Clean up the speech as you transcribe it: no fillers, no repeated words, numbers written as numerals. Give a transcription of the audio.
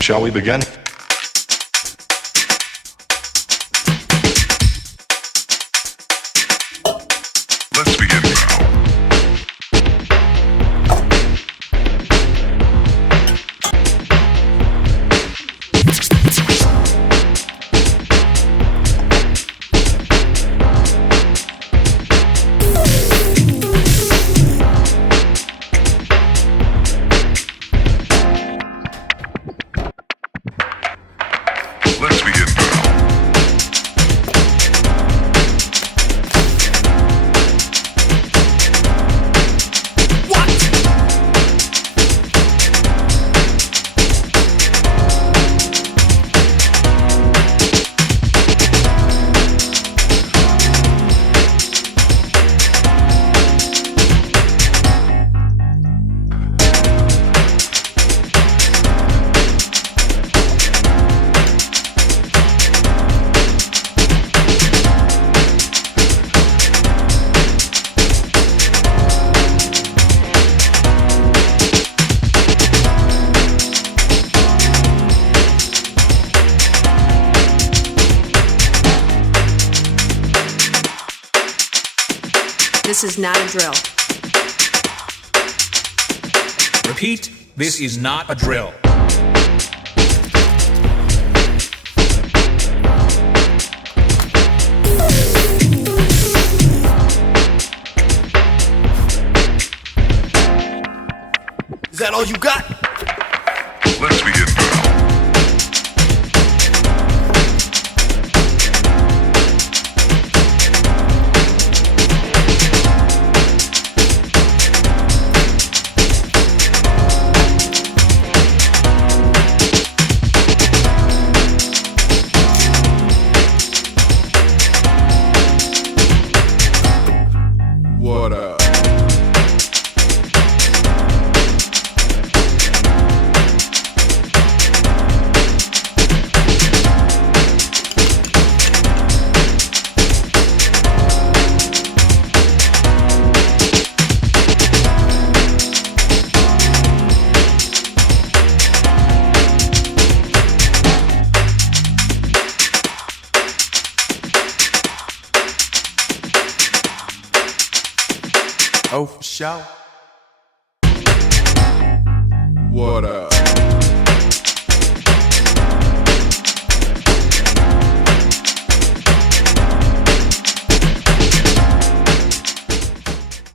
Shall we begin? Let's begin now. Let's begin now. This is not a drill. Repeat, this is not a drill. Is that all you got? Let's begin now. What up? Oh, for sure. What up?